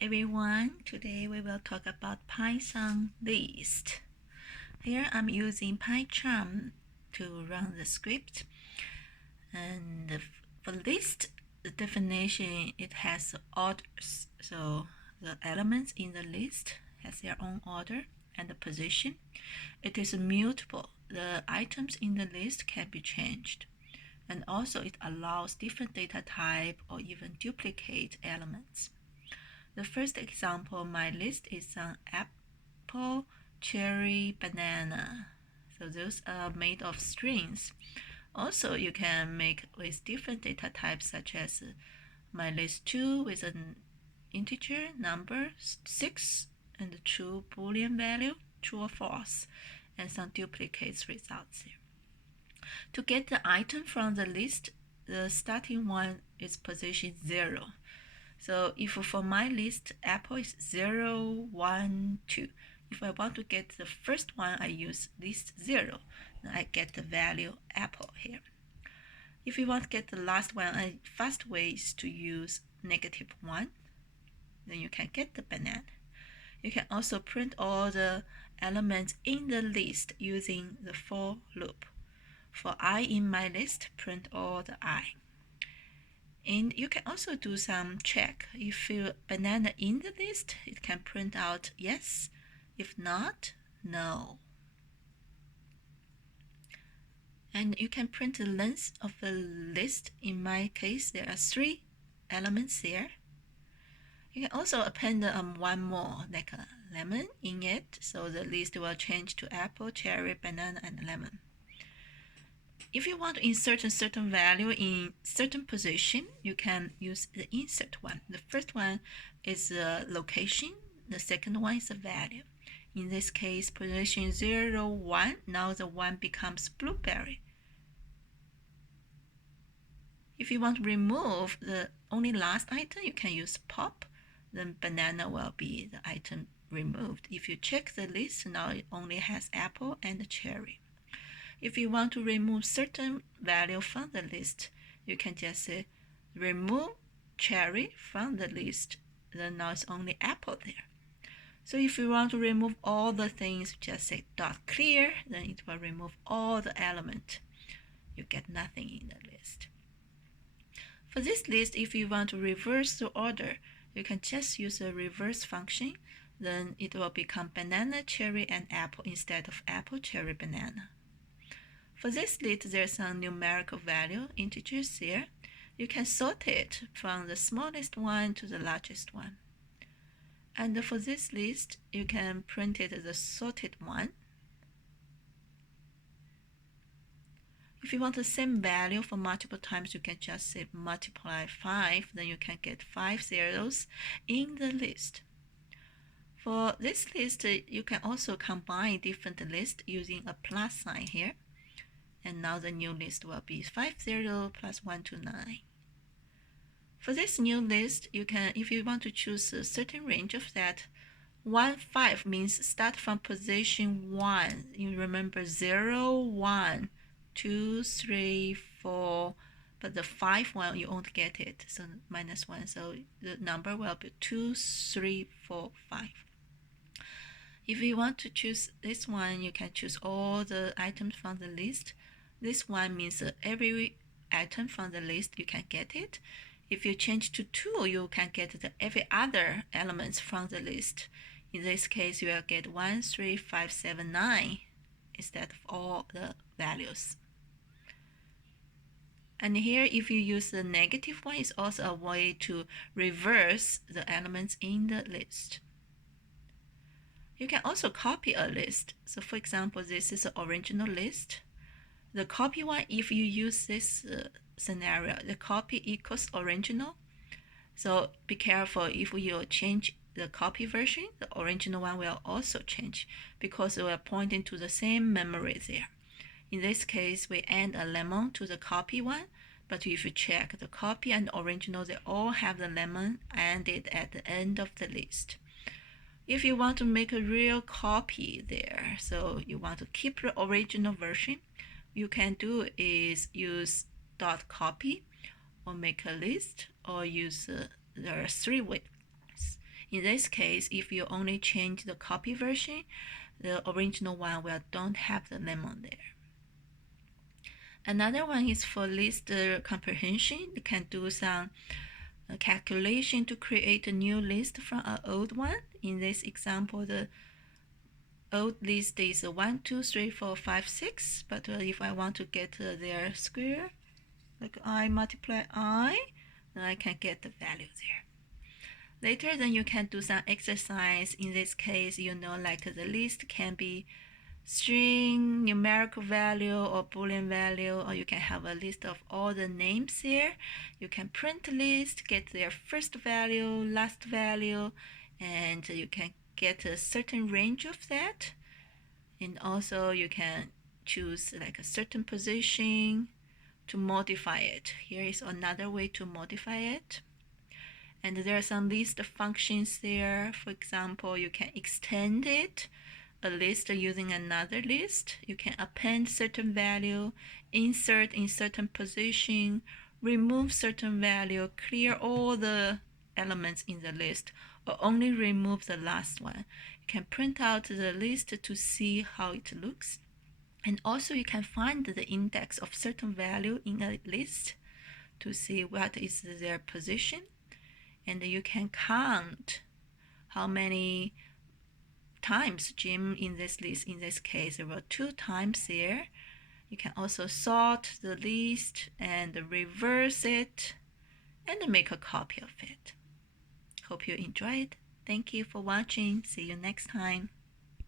everyone, today we will talk about Python list. Here I'm using PyCharm to run the script, and for list, the definition, it has orders, so the elements in the list has their own order and the position. It is mutable. The items in the list can be changed, and also it allows different data type or even duplicate elements. The first example, my list is an apple, cherry, banana. So those are made of strings. Also, you can make with different data types, such as my list 2 with an integer number 6 and a true boolean value, true or false, and some duplicates results here. To get the item from the list, the starting one is position 0. So if for my list, apple is 0, 1, 2. If I want to get the first one, I use list 0. Then I get the value apple here. If you want to get the last one, a fast way is to use -1. Then you can get the banana. You can also print all the elements in the list using the for loop. For I in my list, print all the I. And you can also do some check. If you banana in the list, it can print out yes. If not, no. And you can print the length of the list. In my case, there are 3 elements there. You can also append one more, like a lemon in it, so the list will change to apple, cherry, banana, and lemon. If you want to insert a certain value in certain position, you can use the insert one. The first one is the location. The second one is the value. In this case, position 0, 1. Now the 1 becomes blueberry. If you want to remove the only last item, you can use pop. Then banana will be the item removed. If you check the list, now it only has apple and cherry. If you want to remove certain value from the list, you can just say remove cherry from the list. Then now it's only apple there. So if you want to remove all the things, just say .clear, then it will remove all the element. You get nothing in the list. For this list, if you want to reverse the order, you can just use a reverse function. Then it will become banana, cherry, and apple instead of apple, cherry, banana. For this list, there's some numerical value, integers here. You can sort it from the smallest one to the largest one. And for this list, you can print it as a sorted one. If you want the same value for multiple times, you can just say multiply 5, then you can get 5 zeros in the list. For this list, you can also combine different lists using a plus sign here. And now the new list will be 50 plus 129. For this new list, you can, if you want to choose a certain range of that, 1, 5 means start from position 1. You remember 0, 1, 2, 3, 4, but the 5 one you won't get it, so -1. So the number will be 2, 3, 4, 5. If you want to choose this one, you can choose all the items from the list. This one means every item from the list you can get it. If you change to 2, you can get every other elements from the list. In this case, you will get 1, 3, 5, 7, 9 instead of all the values. And here, if you use the negative one, it's also a way to reverse the elements in the list. You can also copy a list. So for example, this is the original list. The copy one, if you use this scenario, the copy equals original. So be careful, if you change the copy version, the original one will also change because we are pointing to the same memory there. In this case, we add a lemon to the copy one, but if you check the copy and original, they all have the lemon added at the end of the list. If you want to make a real copy there, so you want to keep the original version, you can do is use .copy or make a list or use there are 3 ways. In this case, if you only change the copy version, the original one will don't have the lemon there. Another one is for list comprehension. You can do some calculation to create a new list from an old one. In this example, the old list is 1, 2, 3, 4, 5, 6. But if I want to get their square, like I multiply I, then I can get the value there. Later, then you can do some exercise. In this case, like the list can be string, numerical value, or Boolean value, or you can have a list of all the names here. You can print a list, get their first value, last value, and you can get a certain range of that. And also you can choose like a certain position to modify it. Here is another way to modify it. And there are some list functions there. For example, you can extend it, a list using another list. You can append certain value, insert in certain position, remove certain value, clear all the elements in the list, or only remove the last one. You can print out the list to see how it looks. And also you can find the index of certain value in a list to see what is their position. And you can count how many times Jim in this list. In this case, there were 2 times here. You can also sort the list and reverse it and make a copy of it. Hope you enjoyed. Thank you for watching. See you next time.